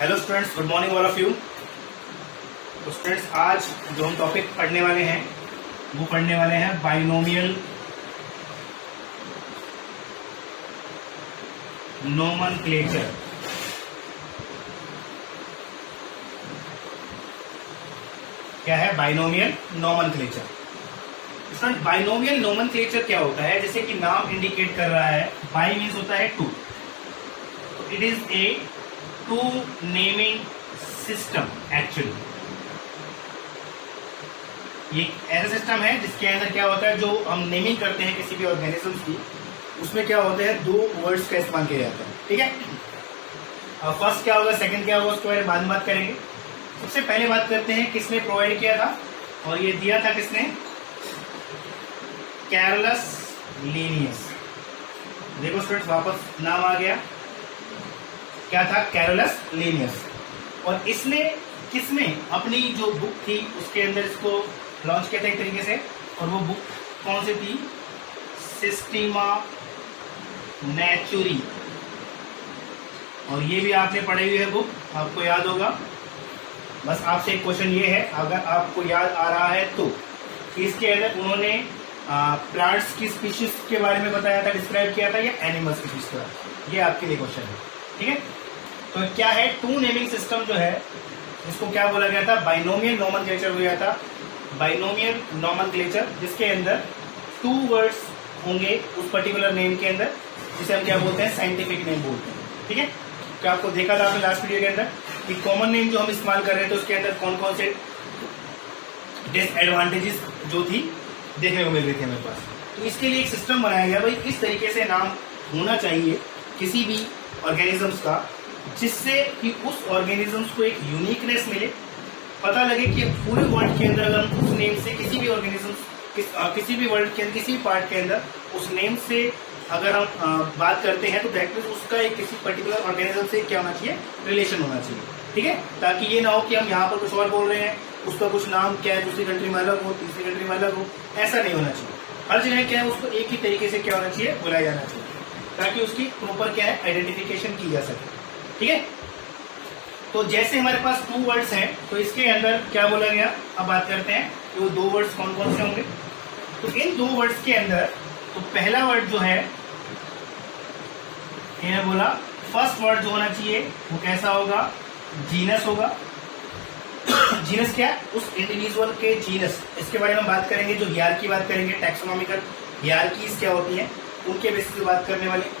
Hello students, good morning all of you. तो students, आज जो हम टॉपिक पढ़ने वाले हैं वो पढ़ने वाले हैं बाइनोमियल नोमेनक्लेचर। क्या है binomial nomenclature? Student, binomial nomenclature क्या होता है? जैसे कि नाम इंडिकेट कर रहा है, बाई मीन्स होता है टू, तो it is a two naming system. Actually ये ऐसा सिस्टम है जिसके अंदर क्या होता है, जो हम नेमिंग करते हैं किसी भी ऑर्गेनिज्म की, उसमें क्या होते हैं, दो वर्ड्स का इस्तेमाल किया जाता है। ठीक है, अब फर्स्ट क्या होगा, सेकंड क्या होगा, उसके बारे में बाद में बात करेंगे। सबसे पहले बात करते हैं किसने प्रोवाइड किया था, और ये दिया था किसने, कैरोलस लीनियस। देखो स्टूडेंट्स, वापस नाम आ गया, क्या था, कैरोलस लीनियस। और इसने किसने अपनी जो बुक थी उसके अंदर इसको लॉन्च किया था एक तरीके से, और वो बुक कौन सी थी, सिस्टीमा नेचुरी। और ये भी आपने पढ़ी हुई है बुक, आपको याद होगा। बस आपसे एक क्वेश्चन ये है, अगर आपको याद आ रहा है तो, इसके अंदर उन्होंने प्लांट्स की स्पीशीज के बारे में बताया था, डिस्क्राइब किया था, या एनिमल्स की स्पीशीज का, ये आपके लिए क्वेश्चन है। ठीक है, तो क्या है, टू नेमिंग सिस्टम जो है इसको क्या बोला गया था, बाइनोमियल नोमेनक्लेचर हो गया था। बाइनोमियल नोमेनक्लेचर जिसके अंदर टू वर्ड्स होंगे उस पर्टिकुलर नेम के अंदर, जिसे हम क्या बोलते हैं, साइंटिफिक नेम बोलते हैं। ठीक है, क्या आपको देखा था आपने लास्ट वीडियो के अंदर कि कॉमन नेम जो हम इस्तेमाल कर रहे थे उसके अंदर कौन कौन से डिसएडवांटेजेस जो थी देखने को मिल रही थी हमारे पास। तो इसके लिए एक सिस्टम बनाया गया, भाई इस तरीके से नाम होना चाहिए किसी भी ऑर्गेनिजम्स का, जिससे कि उस ऑर्गेनिजम्स को एक यूनिकनेस मिले, पता लगे कि पूरे वर्ल्ड के अंदर अगर हम उस नेम से किसी भी ऑर्गेनिजम्स किसी भी वर्ल्ड के अंदर किसी भी पार्ट के अंदर उस नेम से अगर हम बात करते हैं, तो दैट मींस उसका एक किसी पर्टिकुलर ऑर्गेनिज्म से क्या होना चाहिए, रिलेशन होना चाहिए। ठीक है, ताकि ये ना हो कि हम यहाँ पर कुछ और बोल रहे हैं, उसका कुछ नाम क्या है दूसरी कंट्री में अलग हो, तीसरी कंट्री में अलग हो, ऐसा नहीं होना चाहिए। हर जगह क्या है, उसको एक ही तरीके से क्या होना चाहिए, बुलाया जाना चाहिए, ताकि उसकी प्रॉपर क्या है, आइडेंटिफिकेशन की जा सके। ठीक है, तो जैसे हमारे पास टू वर्ड्स हैं, तो इसके अंदर क्या बोला गया, अब बात करते हैं कि वो दो वर्ड्स कौन कौन से होंगे। तो इन दो वर्ड्स के अंदर, तो पहला वर्ड जो है, इन्हें बोला फर्स्ट वर्ड जो होना चाहिए वो कैसा होगा, जीनस होगा। जीनस क्या है, उस इंडिविजुअल के जीनस, इसके बारे में बात करेंगे, जो हियरार्की बात करेंगे, टैक्सोनॉमिकल हियरार्कीज क्या होती हैं उनके बेसिस पे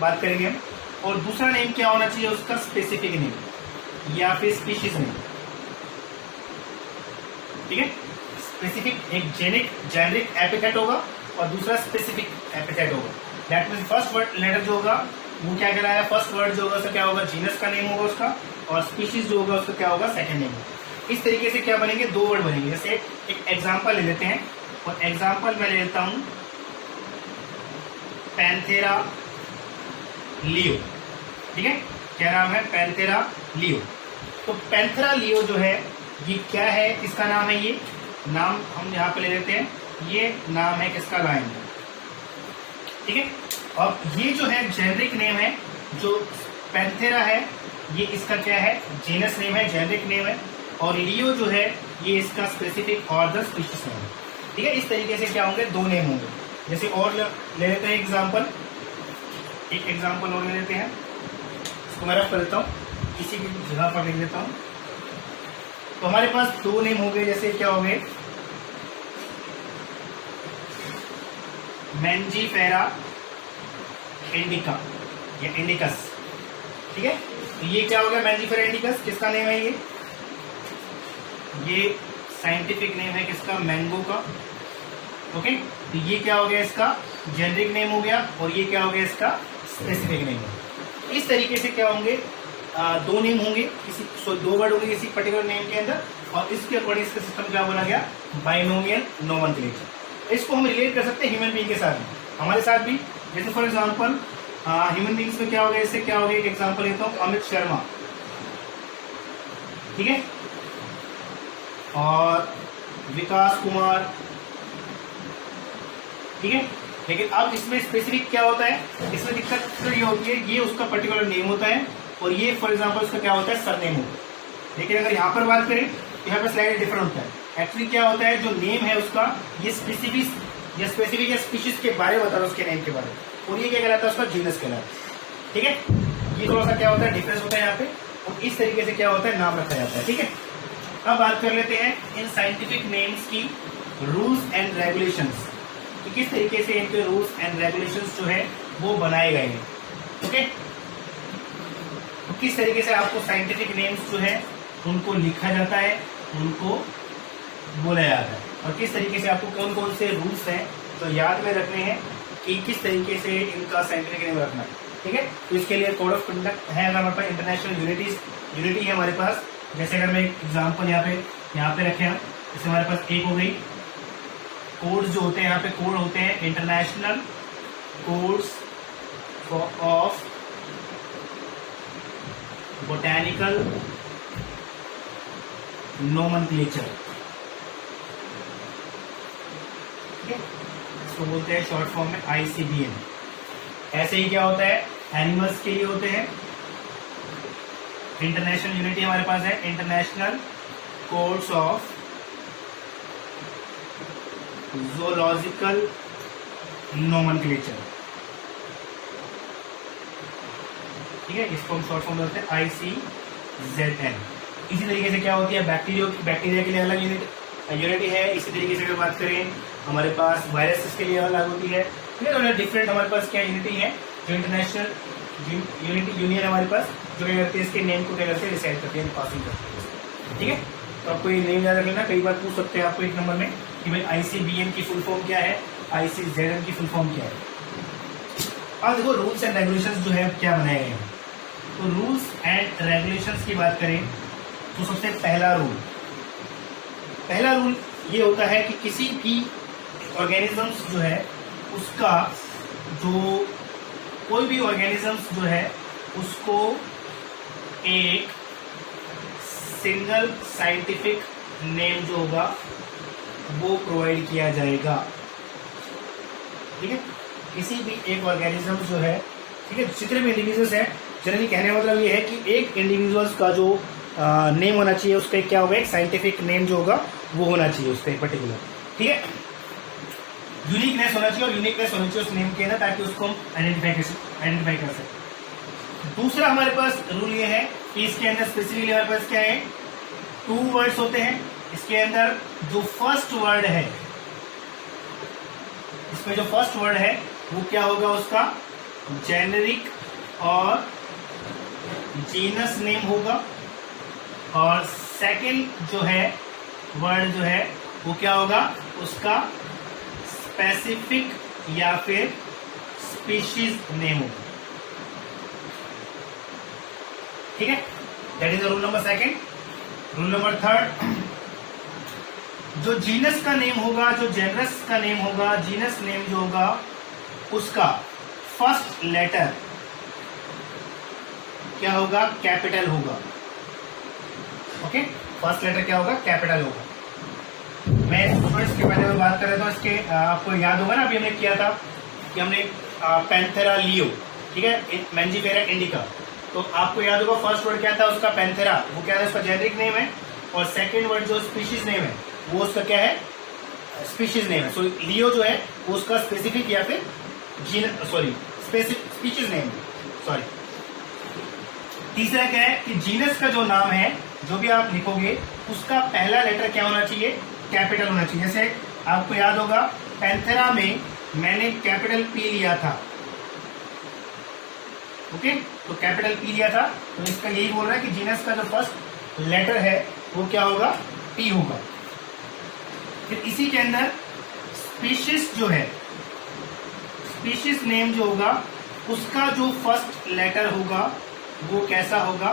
बात करेंगे हम। और दूसरा नेम क्या होना चाहिए, उसका स्पेसिफिक नेम या फिर स्पीशीज नेम। ठीक है, स्पेसिफिक एक जेनेरिक एपिथेट होगा और दूसरा स्पेसिफिक एपिथेट होगा। That means first word letter जो होगा वो क्या कहलाया, फर्स्ट वर्ड जो होगा उसका क्या होगा, जीनस का नेम होगा उसका, और स्पीशीज जो होगा उसका क्या होगा, सेकंड नेम होगा। इस तरीके से क्या बनेंगे, दो वर्ड बनेंगे। जैसे एक एग्जांपल ले लेते हैं, और एग्जांपल मैं ले लेता हूं पैंथेरा लियो। ठीक है, क्या नाम है, पैंथेरा लियो। तो पैंथेरा लियो जो है ये क्या है, किसका नाम है, ये नाम हम यहाँ पे ले लेते हैं, ये नाम है किसका, लायन। ठीक है, और ये जो है जेनेरिक नेम है, जो पैंथेरा है ये इसका क्या है, जीनस नेम है, जेनेरिक नेम है, और लियो जो है ये इसका स्पेसिफिक और द स्पीशीज नेम है। ठीक है, इस तरीके से क्या होंगे, दो नेम होंगे। जैसे और ले लेते हैं एग्जाम्पल, एक एग्जाम्पल और ले लेते हैं, इसको मैं रफ कर देता हूँ, किसी भी जगह पर लिख देता हूँ। तो हमारे पास दो नेम हो गए, जैसे क्या हो गए, मैंजीफेरा इंडिका या इंडिकस। ठीक है, तो ये क्या हो गया, मैंजीफेरा इंडिकस, किसका नेम है, ये साइंटिफिक नेम है किसका, मैंगो का। ओके, तो ये क्या हो गया, इसका जेनेरिक नेम हो गया, और ये क्या हो गया, इसका स्पेसिफिक नेम हो। इस तरीके से क्या होंगे, दो नेम होंगे, दो वर्ड होंगे किसी पर्टिकुलर नेम के अंदर, और इसके अकॉर्डिंग इसका सिस्टम क्या बोला गया, बाइनोमियल नोमेनक्लेचर। इसको हम रिलेट कर सकते हैं ह्यूमन बीइंग के साथ भी, हमारे साथ भी। जैसे फॉर एग्जांपल ह्यूमन बीइंग्स में क्या हो गया, इससे क्या हो गया, एक एग्जांपल लेता हूं, अमित शर्मा। ठीक है, और विकास कुमार। ठीक है, लेकिन अब इसमें स्पेसिफिक क्या होता है, इसमें दिक्कत तो ये होती है, ये उसका पर्टिकुलर नेम होता है, और ये फॉर एग्जांपल उसका क्या होता है, सरनेम होता है। लेकिन अगर यहाँ पर बात करें तो यहाँ पर स्लाइड डिफरेंट होता है। एक्चुअली क्या होता है, जो नेम है उसका ये स्पेसिफिक या स्पीशीज के बारे में बताता है, उसके नेम के बारे में, और ये क्या कहलाता है, उसका जीनस कहलाता है। ठीक है, ये थोड़ा सा क्या होता है, डिफरेंस होता है यहाँ पे, और इस तरीके से क्या होता है, नाम रखा जाता है। ठीक है, अब बात कर लेते हैं इन साइंटिफिक नेम्स की रूल्स एंड रेगुलेशंस, कि किस तरीके से इनके रूल्स एंड रेगुलेशंस जो है वो बनाए गए हैं। ओके, तो किस तरीके से आपको साइंटिफिक नेम्स जो है उनको लिखा जाता है, उनको बोला जाता है, और किस तरीके से आपको कौन कौन से रूल्स हैं तो याद में रखने हैं कि किस तरीके से इनका साइंटिफिक नेम रखना है। ठीक है, तो इसके लिए कोड ऑफ कंडक्ट है, अगर हमारे पास इंटरनेशनल यूनिटी है हमारे पास, जैसे अगर मैं एक एग्जाम्पल यहाँ पे रखे हैं, जैसे हमारे पास एक हो गई, कोड्स जो होते हैं यहाँ पे कोड होते हैं international codes of botanical nomenclature. ठीक है, इसको बोलते हैं शॉर्ट फॉर्म में ICBN। ऐसे ही क्या होता है, एनिमल्स के लिए होते हैं, इंटरनेशनल यूनिटी हमारे पास है international codes of zoological nomenclature. ठीक है, इसको हम शॉर्ट फॉर्म बोलते हैं ICZN। इसी तरीके से क्या होती है, बैक्टीरिया के लिए अलग यूनिटी है। इसी तरीके से अगर बात करें हमारे पास वायरसेस के लिए अलग होती है। ठीक है, डिफरेंट हमारे पास क्या यूनिटी है, जो इंटरनेशनल यूनियन हमारे पास जो क्या करती है, इसके नेम को क्या करते हैं, डिसाइड करते हैं, पासिंग करते हैं। ठीक है, तो आपको ये नेम याद रख लेना, कई बार पूछ सकते हैं आपको एक नंबर में कि भाई ICBN की फुल फॉर्म क्या है, ICZN की फुल फॉर्म क्या है। अब देखो रूल्स एंड रेगुलेशंस जो है क्या बनाए गए हैं। तो रूल्स एंड रेगुलेशंस की बात करें तो सबसे पहला रूल ये होता है कि किसी भी ऑर्गेनिजम्स जो है उसका जो कोई भी ऑर्गेनिजम्स जो है उसको एक सिंगल साइंटिफिक नेम जो होगा वो प्रोवाइड किया जाएगा। ठीक है, किसी भी एक ऑर्गेनिज्म जो है, ठीक है, जितने भी इंडिविजुअल्स हैं, जनरली कहने का मतलब ये है कि एक इंडिविजुअल्स का जो नेम होना चाहिए, उसका क्या होगा, एक साइंटिफिक नेम जो होगा वो होना चाहिए उसका एक पर्टिकुलर। ठीक है, यूनिकनेस होना चाहिए, और यूनिकनेस होनी चाहिए उस नेम के अंदर, ताकि उसको हम आइडेंटिफाई कर सकें। दूसरा हमारे पास रूल ये है कि इसके अंदर स्पेसिफिकली हमारे पास क्या है, 2 वर्ड्स होते हैं। इसके अंदर जो फर्स्ट वर्ड है, इसमें जो फर्स्ट वर्ड है वो क्या होगा, उसका जेनेरिक और जीनस नेम होगा, और सेकंड जो है वर्ड जो है वो क्या होगा, उसका स्पेसिफिक या फिर स्पीशीज नेम होगा। ठीक है, that is rule number second. Rule number third, जो जीनस का नेम होगा, जो जेनरस का नेम होगा, जीनस नेम जो होगा उसका फर्स्ट लेटर क्या होगा, कैपिटल होगा। ओके, फर्स्ट लेटर क्या होगा, कैपिटल होगा। मैं स्टूडेंट्स के बारे में बात कर रहा था, इसके आपको याद होगा ना, अभी हमने किया था कि हमने पैंथेरा लियो, ठीक है, मैंजीफेरा इंडिका, तो आपको याद होगा फर्स्ट वर्ड क्या था उसका, पैंथेरा, वो क्या है, उसका जेनेरिक नेम है, और सेकंड वर्ड जो स्पीशीज नेम है वो उसका क्या है, स्पीशीज नेम है। सो लियो जो है वो उसका स्पेसिफिक या फिर स्पीशीज नेम, सॉरी। तीसरा क्या है कि जीनस का जो नाम है, जो भी आप लिखोगे उसका पहला लेटर क्या होना चाहिए, कैपिटल होना चाहिए। जैसे आपको याद होगा पैंथेरा में मैंने कैपिटल P लिया था, ओके, तो कैपिटल P लिया था, तो इसका यही बोल रहा है कि जीनस का जो फर्स्ट लेटर है वो क्या होगा, P होगा। फिर इसी के अंदर स्पीशीज जो है, स्पीशीज नेम जो होगा उसका जो फर्स्ट लेटर होगा वो कैसा होगा,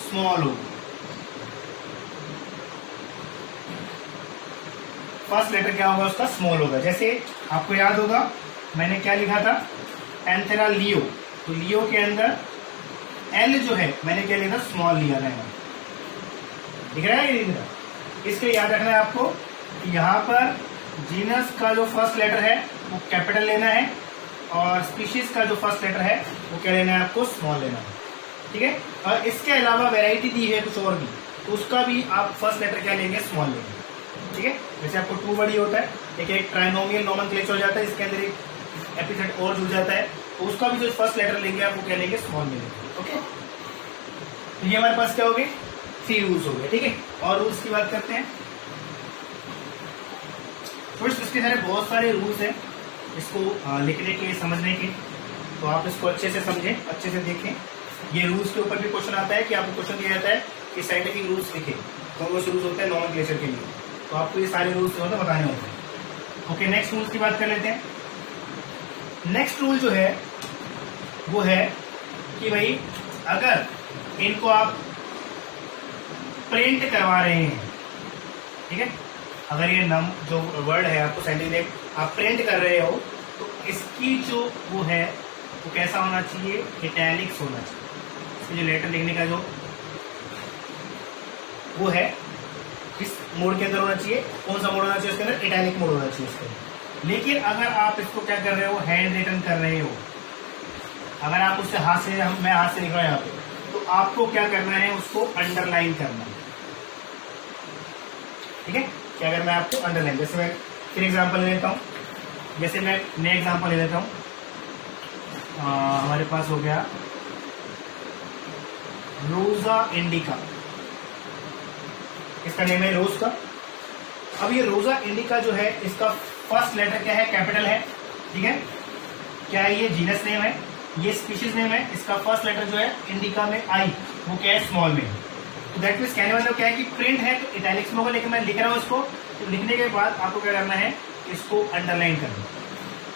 स्मॉल होगा। फर्स्ट लेटर क्या होगा उसका, स्मॉल होगा। जैसे आपको याद होगा मैंने क्या लिखा था, पैंथेरा लियो, तो लियो के अंदर एल जो है मैंने क्या लिखा, स्मॉल लिया था, दिख रहा है ये। इसके याद रखना है आपको कि यहाँ पर जीनस का जो फर्स्ट लेटर है वो कैपिटल लेना है, और स्पीशीज का जो फर्स्ट लेटर है वो क्या लेना है आपको, स्मॉल लेना है। ठीक है। और इसके अलावा वैरायटी दी है कुछ और भी, तो उसका भी आप फर्स्ट लेटर क्या लेंगे, स्मॉल लेंगे, ठीक है। जैसे आपको टू वर्ड ही होता है, एक ट्राइनोमियल नोमेनक्लेचर हो जाता है, इसके अंदर एक एपिथेट और जुड़ जाता है, तो उसका भी जो फर्स्ट लेटर लेंगे आप वो क्या लेंगे, स्मॉल में लेंगे, ओके। तो ये हमारे पास क्या हो गए, 3 रूल्स हो गए, ठीक है। और रूल्स की बात करते हैं, फ्रेंड्स इसके सारे बहुत सारे रूल्स हैं इसको लिखने के, समझने के, तो आप इसको अच्छे से समझें, अच्छे से देखें। ये रूल्स के ऊपर भी क्वेश्चन आता है कि आपको क्वेश्चन दिया जाता है कि साइंटिफिक रूल्स लिखे, कौन से रूल्स होते हैं नोमेनक्लेचर के लिए, तो आपको ये सारे रूल्स जो है बताने होते हैं। ओके, नेक्स्ट रूल्स की बात कर लेते हैं। नेक्स्ट रूल जो है वो है कि भाई अगर इनको आप प्रिंट करवा रहे हैं, ठीक है, अगर ये नम जो वर्ड है आपको साइंटिफिक आप प्रिंट कर रहे हो, तो इसकी जो वो है वो कैसा होना चाहिए, इटैलिक्स होना चाहिए। इसकी जो लेटर लिखने का जो वो है इस मोड के अंदर होना चाहिए। कौन सा मोड होना चाहिए इसके अंदर, इटैलिक मोड होना चाहिए इसके अंदर। लेकिन अगर आप इसको क्या कर रहे हो, हैंड रिटन कर रहे हो, अगर आप उससे हाथ से, मैं हाथ से लिख रहा हूं यहाँ पे, तो आपको क्या करना है, उसको अंडरलाइन करना है, ठीक है। क्या करना है आपको, अंडरलाइन। जैसे मैं फिर एग्जांपल ले लेता हूँ, जैसे मैं नया एग्जांपल ले लेता हूँ, हमारे पास हो गया रोजा इंडिका, इसका नेम है रोज का। अब ये रोजा इंडिका जो है इसका फर्स्ट लेटर क्या है, कैपिटल है, ठीक है। क्या है, ये जीनस नेम है, ये स्पीशीज नेम है, इसका फर्स्ट लेटर जो है इंडिका में आई, वो क्या है, स्मॉल में। तो दैट मीन्स कहने मतलब क्या है कि प्रिंट है तो इटैलिक्स में होगा, लेकिन मैं लिख रहा हूँ इसको, तो लिखने के बाद आपको क्या करना है, इसको अंडरलाइन करना,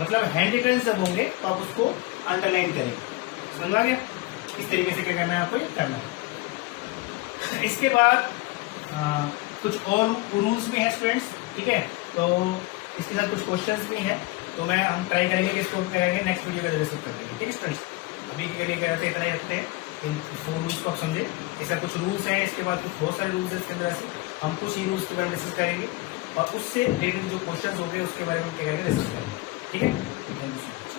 मतलब हैंड रिटन जब होंगे तो आप उसको अंडरलाइन करेंगे, समझ आ गया। इस तरीके से क्या करना है आपको, ये करना है। इसके बाद कुछ और रूल्स भी हैं स्टूडेंट्स, ठीक है, तो इसके साथ कुछ क्वेश्चंस भी हैं, तो हम ट्राई करेंगे कि इसको करेंगे नेक्स्ट वीडियो में डिस्कस कर लेंगे, ठीक है स्टूडेंट्स। अभी के लिए क्या इतना ही रखते हैं, इन 4 रूल्स को आप समझे। ऐसा कुछ रूल्स हैं, इसके बाद कुछ बहुत सारे रूल्स हैं इसके अंदर, ऐसे हम कुछ ही रूल्स के बारे में डिस्कस करेंगे और उससे रिलेटेड जो क्वेश्चंस हो गए उसके बारे में क्या करेंगे, डिस्कस करेंगे, ठीक है। Thank you.